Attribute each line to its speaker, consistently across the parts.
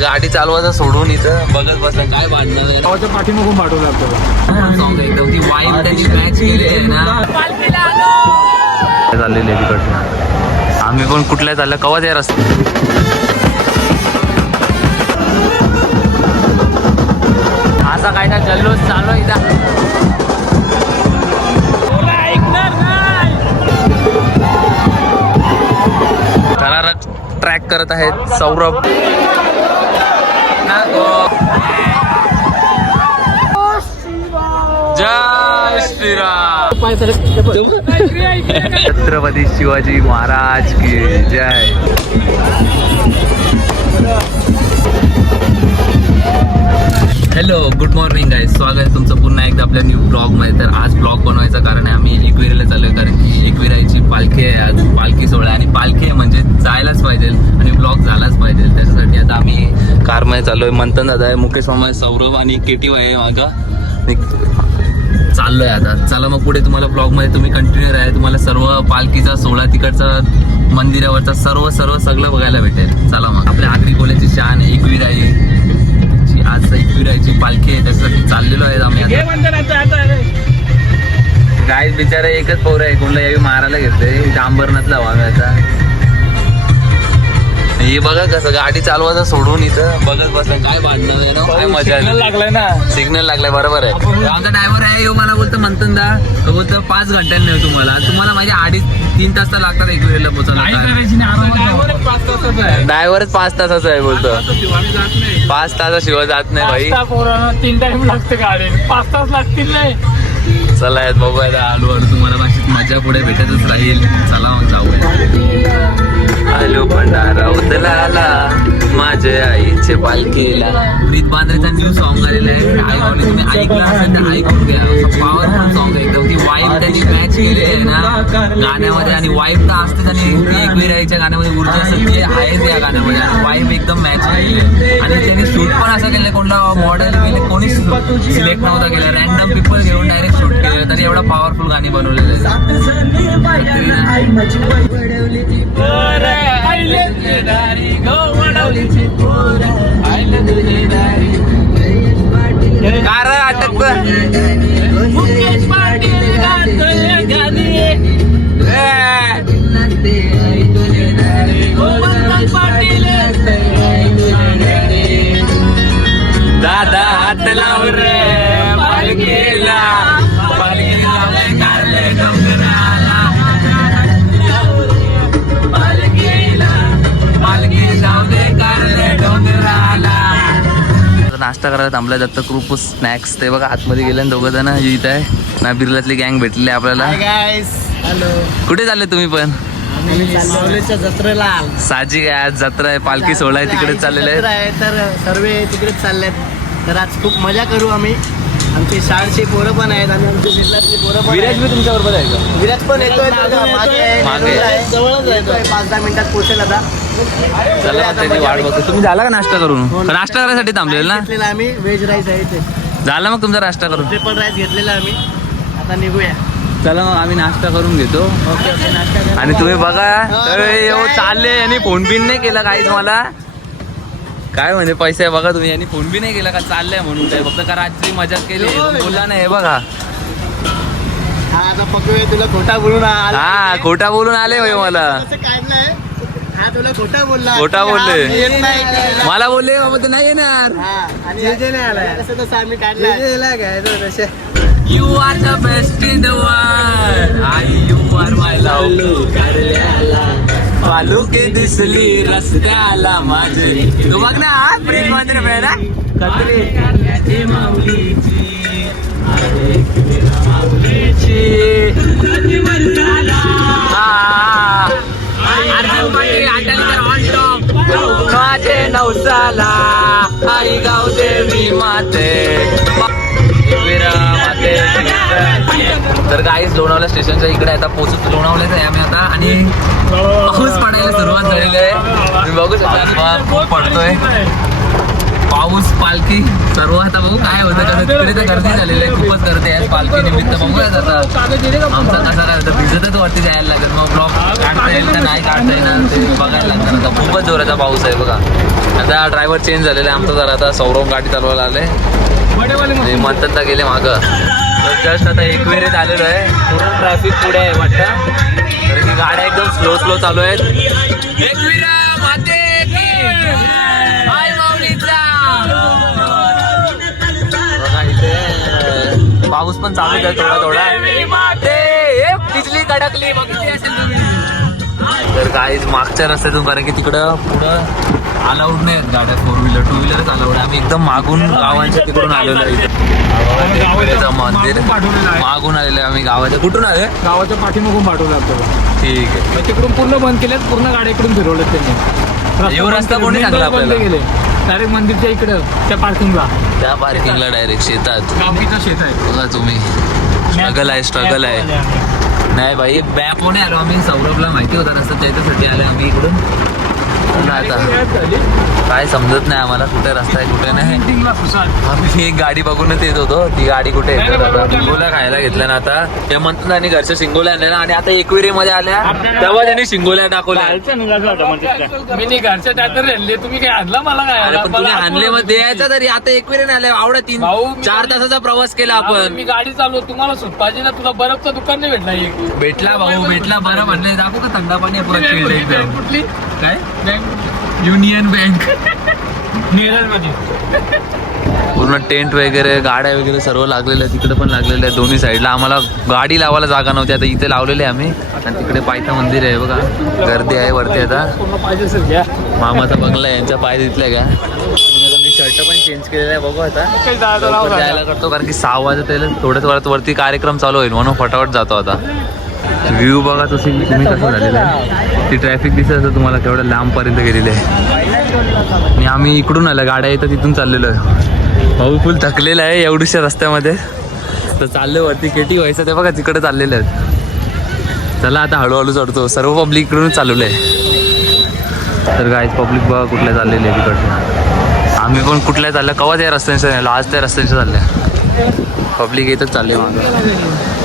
Speaker 1: गाडी चालवायचं सोडून इथं बघत बसलं काय भांडणार
Speaker 2: गावाच्या पाठीमागून पाठवलं आपल्याला.
Speaker 1: सॉन्ग एकदम. ती वाईन त्यांनी मॅच केली आहे ना. चाललेली आहे तिकडनं आम्ही पण कुठल्या चाललं कवा त्या रस्ते? असा काय ना जल्लोष चालू आहे त्याला ट्रॅक करत आहेत सौरभ. छत्रपती शिवाजी महाराज की जय। हॅलो गुड मॉर्निंग आहे स्वागत आहे तुमचं पुन्हा एकदा आपल्या न्यू ब्लॉगमध्ये. तर आज ब्लॉग बनवायचं कारण आहे आम्ही एकविरीला चाललोय कारण की एकविराची पालखी आहे आज. पालखी सोहळा आणि पालखी आहे म्हणजे जायलाच पाहिजे आणि ब्लॉग झालाच पाहिजे. त्याच्यासाठी आता आम्ही कारमध्ये चाललोय. मंथन दादा आहे मुकेश मामा सौरभ आणि केटीव आहे मागा. चाललोय आता. चला मग पुढे तुम्हाला ब्लॉगमध्ये तुम्ही कंटिन्यू राहा. तुम्हाला सर्व पालखीचा सोहळा तिकडचा मंदिरावरचा सर्व सर्व सगळं बघायला भेटेल. चला मग. आपल्या आगरी कोल्याची शान एकविराई ची आज एकविराईची पालखी आहे त्याच्यासाठी चाललेलो आहे आम्ही आता. काय बिचारा एकच पोर आहे. कोणला यावी मारायला घेतले इथे अंबरनाथ लावा आम्ही आता. हे बघा कसं गाडी चालवायचं सोडून इथं बघत बसलं काय भांडणार आहे ना काय मजा आली.
Speaker 2: लागलाय ना.
Speaker 1: सिग्नल लागलाय बरोबर आहे. आमचा ड्रायव्हर आहे यो मला बोलतो म्हणतो दा तो बोलतो पाच घंट्यात नाही तुम्हाला. तुम्हाला माझ्या अडीच तीन तास तर लागतात एक वेळेला पोहोचायला ड्रायव्हरच पाच तासाचा आहे. बोलतो. पाच तासाशिवाय जात नाही. भाई.
Speaker 2: तीन टाइम लागते गाडी पाच तास लागतील नाही.
Speaker 1: चला यात बघूया हळूहळू तुम्हाला अशीच मजा पुढे भेटतच राहील. चला मग जाऊया. आलो भंडारा उतलाला. माझ्या आईचे पालखीला प्रीत बांद्रेचा न्यू सॉन्ग आलेला आहे. आई आवडली तुम्ही ऐकलं असेल तर ऐकून घ्या. पॉवरफुल सॉन्ग आहे. एकदम ती वाईफ त्यांनी मॅच केली आहे ना. गाण्यामध्ये आणि वाईफ तर असतेच आणि एकविराईच्या गाण्यामध्ये ऊर्जा सगळी आहेच या गाण्यामध्ये. आणि वाईफ एकदम मॅच केली आहे. आणि त्यांनी शूट पण असं केलं कोणता मॉडेल केले कोणीच सिलेक्ट नव्हता केलं. रॅन्डम पीपल घेऊन डायरेक्ट शूट केलं. तरी एवढा पॉवरफुल गाणी बनवलेले कार अटक नाश्ता करायला थांबलाय दत्त कृप स्नॅक्स ते बघा आतमध्ये गेले दोघं जण इथं आहे. ना बिर्लातली गँग भेटली आपल्याला.
Speaker 2: हॅलो
Speaker 1: कुठे चालले तुम्ही पण?
Speaker 2: जत्रेला
Speaker 1: साजी काय आज जत्रा आहे पालखी सोहळा आहे तिकडे चाललेले
Speaker 2: जत्रा
Speaker 1: आहे
Speaker 2: तर सर्व तिकडेच चाललेत. तर आज खूप मजा करू आम्ही. आमची शाळेची पोरं पण आहेत आणि आमची जिल्ह्यातली पोरं पण आहेत.
Speaker 1: मी तुमच्या बरोबर आहे का?
Speaker 2: विराज पण येतोय मागे आहे. जवळच येतोय पाच दहा मिनिटात पोहोचेल आता.
Speaker 1: चला त्याची वाट बघतो. तुम्ही झाला का नाश्ता करून?
Speaker 2: हो.
Speaker 1: नाश्ता करायसाठी थांबलेला ना?
Speaker 2: आम्ही व्हेज राईस आहे ते.
Speaker 1: झाला मग तुमचा नाश्ता करून?
Speaker 2: ट्रिपल राईस घेतलेला आम्ही. आता निघूया.
Speaker 1: चला मग आम्ही नाश्ता करून घेतो. आणि तुम्ही बघा.
Speaker 2: हा?
Speaker 1: चालले यांनी फोन बिन नाही केला काहीच मला काय म्हणजे पैसे आहे बघा तुम्ही. यांनी फोन बी नाही केला का? चाललंय म्हणून काय? फक्त का रात्री मजा केली? बोलला नाही हे बघा.
Speaker 2: हा तुला खोटा बोलून आला.
Speaker 1: हा खोटा बोलून आले मला.
Speaker 2: हा तुला खोटा बोलला.
Speaker 1: खोटा
Speaker 2: हा,
Speaker 1: बोलले.
Speaker 2: येत नाही.
Speaker 1: मला बोलले बाबा ते नाही येणार.
Speaker 2: हा, तसं तसं आम्ही काढलं.
Speaker 1: You are the best in the world you are my love पालू के दिसली रस्त्याला माझे. तू बघ ना प्रेम मंदिर ना? कत्री अर्जुन नवसाला आई गाव देवी माते. माते. तर काहीच लोणावल्या स्टेशनच्या इकडे आता पोचत लोणावळ्याच आहे आम्ही आता. आणि पाऊस पडायला सुरुवात झालेली आहे. तुम्ही बघू शकता खूप पडतोय. पाऊस पालखी सर्व आता बघू काय होतं. कसं तिकडे तर गर्दी झालेली आहे. खूपच गर्दी आहे. पालखी निमित्त बघूया आता. आमचा कसा काय होतं. भिजतच वरती जायला लागेल मग ब्लॉक काढता येईल का? नाही काढता येणार. ते बघायला लागणार आता खूपच जोराचा पाऊस आहे बघा. आता ड्रायव्हर चेंज झालेला आहे. आमचा जरा आता सौरव गाडी चालवायला आले आणि मंथनला गेले मागं. जस्ट आता एकवेरीत आलेलो आहे. पूर्ण ट्रॅफिक पुढे आहे वाटतं. कारण की गाड्या एकदम स्लो स्लो चालू आहेत. पाऊस पण चालू आहे थोडा थोडा. बिजली कडकली बघितली असेल तर काहीच मागच्या रस्त्यातून कारण की तिकडं पुढं अलाउड नाही आहेत गाड्या फोर व्हीलर टू व्हीलरच अलाउड आम्ही एकदम मागून गावांच्या तिकडून आलेलो आहे इथं. मंदिर. मागून आलेलो आहे आम्ही गावाच्या. कुठून आले?
Speaker 3: गावाच्या पाठीमागून पाठवलं आपल्याला.
Speaker 1: ठीक आहे.
Speaker 3: तिकडून पूर्ण बंद केल्यात पूर्ण गाड्या इकडून फिरवल्यात त्यांनी.
Speaker 1: रस्ता कोणी. सांगला आपल्याला?
Speaker 3: केले डायरेक्ट मंदिरच्या इकडं त्या पार्किंगला
Speaker 1: त्या पार्किंगला डायरेक्ट शेतात.
Speaker 3: शेत आहे.
Speaker 1: बघा तुम्ही. स्ट्रगल आहे स्ट्रगल आहे. नाही भाई बॅक कोणी आलो आम्ही. सौरभला माहिती होता रस्ता त्याच्यासाठी आलो आम्ही इकडून. आता? काय समजत नाही आम्हाला कुठे रस्ता आहे कुठे नाही. आम्ही एक गाडी बघूनच येत होतो. ती गाडी कुठे शिंगोला खायला घेतल्या ना आता. त्या म्हणतात आणि घरच्या शिंगोल्या आणल्या ना. आणि आता एकविरी मध्ये आल्या. तेव्हा त्यांनी शिंगोल्या टाकवल्या
Speaker 3: मी नाही घरच्या त्या तर राहिले तुम्ही काय आणला मला काय?
Speaker 1: अरे पण तुम्ही आणले मग द्यायचं तरी. आता एकविरी आल्या. आवडा तीन
Speaker 3: मी-
Speaker 1: चार तासाचा प्रवास केला
Speaker 3: मी
Speaker 1: आपण.
Speaker 3: गाडी चालवतो तुम्हाला सुट पाहिजे ना तुला बरफचं दुकान नाही भेटला एक.
Speaker 1: भेटला भाऊ भेटला. बरं म्हणले दाखवू का थंडा पाणी
Speaker 3: कुठली
Speaker 1: काय? Union bank.
Speaker 3: मध्ये
Speaker 1: पूर्ण टेंट वगैरे गाड्या वगैरे सर्व लागलेल्या आहे तिकडे पण लागलेल्या आहे दोन्ही साईडला. आम्हाला गाडी लावायला जागा नव्हती. आता इथे लावलेली आहे आम्ही. आणि तिकडे पायथा मंदिर आहे बघा. गर्दी आहे वरती आता. मामाचा बंगला यांच्या पाय दिसल्या का तुम्ही आता मी शर्ट पण चेंज केलेला आहे. बघू आता. जायला करतो. कारण की सहा वाजत येईल थोड्याच वेळात वरती कार्यक्रम चालू होईल. म्हणून फटाफट जातो आता. व्ह्यू बघा तसं तुम्ही कसं झालेलं आहे. ती ट्रॅफिक दिसत असं तुम्हाला केवढं लांबपर्यंत गेलेली आहे. आणि आम्ही इकडून आलं गाड्या येतं तिथून चाललेलो आहे. भाऊ फुल थकलेला आहे एवढीशा रस्त्यामध्ये. तर चाललं वरती केटी व्हायचं ते बघा तिकडे चाललेले आहेत. चला आता हळूहळू चढतो. सर्व पब्लिक इकडूनच चालवलं आहे. तर गाईज पब्लिक बघा कुठल्या चाललेली आहे तिकडच्या आम्ही पण कुठल्या चालल्या कवा या रस्त्यांच्या आज त्या रस्त्यांच्या चालल्या. पब्लिक येतच चालली मागे.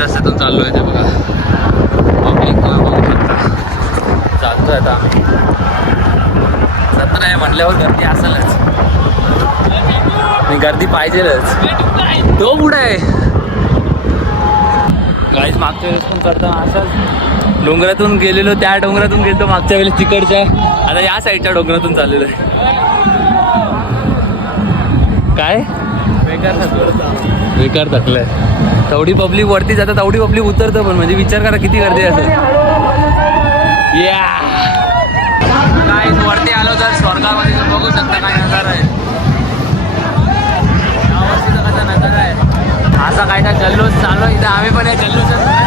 Speaker 1: रस्त्यातून चाललो आहे ते बघा. पब्लिक बघू शकता. चालतोय आता आम्ही. जत्रा आहे म्हणल्यावर गर्दी असेलच. आणि गर्दी पाहिजेलच. तो कुठे आहे. गाईच मागच्या वेळेस पण करता असंच. डोंगरातून गेलेलो त्या डोंगरातून गेलो मागच्या वेळेस तिकडच्या. आता या साईडच्या डोंगरातून चाललेलो आहे. काय? बेकार थकलंय. तेवढी पब्लिक वरती जातात तेवढी पब्लिक उतरतं पण म्हणजे विचार करा किती गर्दी असेल या काय वरती आलो तर स्वर्गामध्ये तर बघू शकता काय नजारा आहे. कसा नजारा आहे. असा काय काय जल्लोष चालू इथं आम्ही पण या जल्लोषात.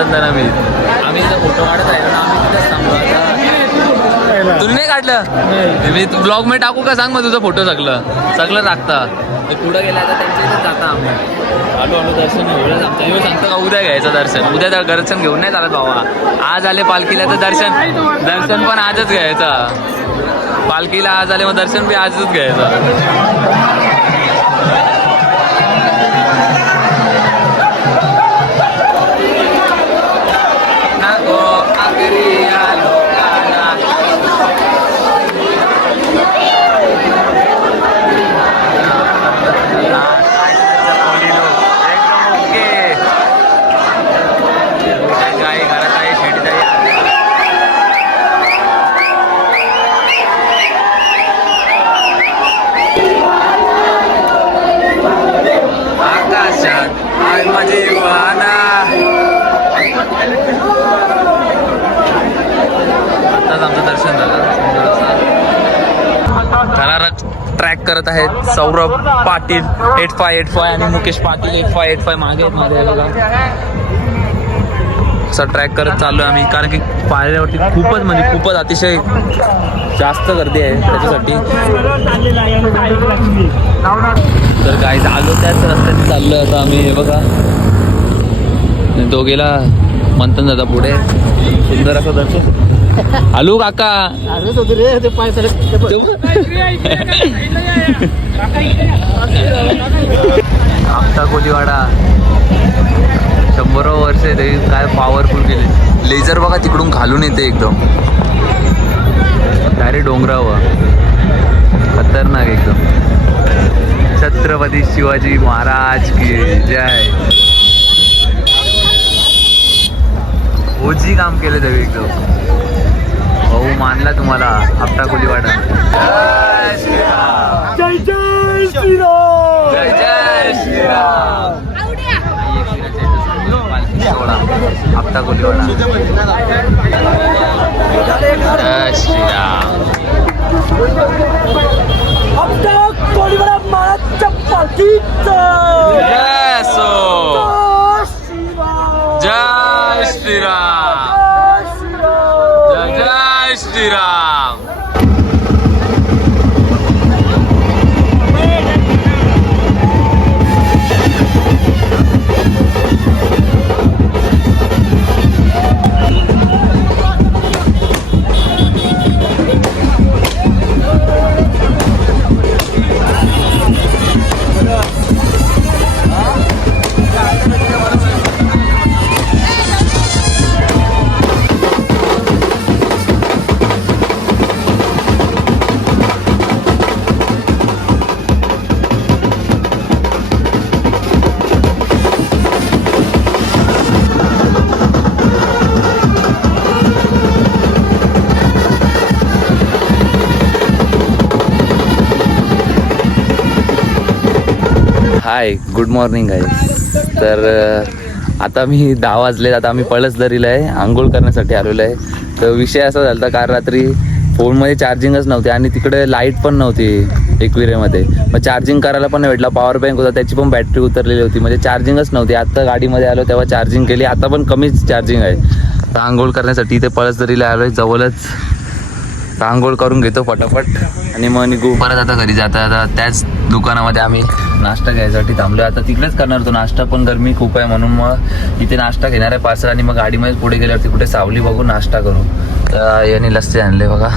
Speaker 1: ना मी आम्ही जर फोटो काढत राहिलो ना आम्ही तिथेच थांबलो आता तुला नाही काढलं? मी ब्लॉगमध्ये टाकू का? सांग मग तुझं फोटो सगळं. सगळं टाकता ते पुढे गेला आता त्यांच्या इथेच जाता आम्ही. आलो आलो दर्शन एवढं सांगतं का? उद्या घ्यायचं दर्शन. उद्या तर दर्शन घेऊन नाही चालत बाबा. आज आले पालखीला तर दर्शन. दर्शन पण आजच घ्यायचं. पालखीला आज आले मग दर्शन बी आजच घ्यायचं. करत आहेत. Saurabh Patil eight five eight five आणि Mukesh Patil eight five eight five मागे आहेत माझ्या बघा असा ट्रॅक करत चाललो आम्ही. कारण की पायऱ्यावरती खूपच म्हणजे खूपच अतिशय जास्त गर्दी आहे त्याच्यासाठी. तर काय आलो त्याच रस्त्याने चाललोय आता आम्ही. हे बघा. दोघेला मंथन दादा पुढे. सुंदर असं दर्शन. आलू काका. आमचा कोलीवाडा. शंभर वर्ष ते काय पॉवरफुल केले. लेझर बघा तिकडून घालून येते एकदम. डायरेक्ट डोंगरावर. खतरनाक एकदम. छत्रपती शिवाजी महाराज की जय. ओजी काम केले तरी एकदम. भाऊ मानला तुम्हाला आपटा कोलीवाडा जय जय श्रीराम. जय जय श्रीराम. सोळा आपटा कोलीवाडा जय श्रीराम. जय सो. जय श्रीराम. जय जय श्रीराम. हाय गुड मॉर्निंग आहे तर आता मी दहा वाजले आता आम्ही पळसदरीला आहे आंघोळ करण्यासाठी आलेलो आहे. तर विषय असा झाला काल रात्री फोनमध्ये चार्जिंगच नव्हती आणि तिकडे लाइट पण नव्हती एकविरेमध्ये मग चार्जिंग करायला पण भेटला पॉवर बँक होता त्याची पण बॅटरी उतरलेली होती. म्हणजे चार्जिंगच नव्हती. आत्ता गाडीमध्ये आलो तेव्हा चार्जिंग केली. आता पण कमीच चार्जिंग आहे. तर आंघोळ करण्यासाठी इथे पळसदरीला आलो आहे जवळच तर आंघोळ करून घेतो फटाफट. आणि मग निघू. परत आता घरी जाता आता त्याच दुकानामध्ये आम्ही नाश्ता घ्यायसाठी थांबलो आता तिकडेच करणार होतो नाश्ता पण गरमी खूप आहे म्हणून मग इथे नाश्ता घेणार आहे पार्सल आणि मग गाडीमध्ये पुढे गेल्यावरती कुठे सावली बघून नाश्ता करू. तर याने लस्सी आणले बघा.